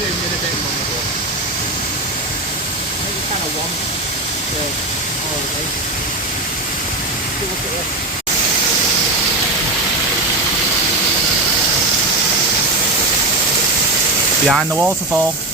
zoom in a bit more. I think you kind of want the holiday. Look at this. Behind the waterfall.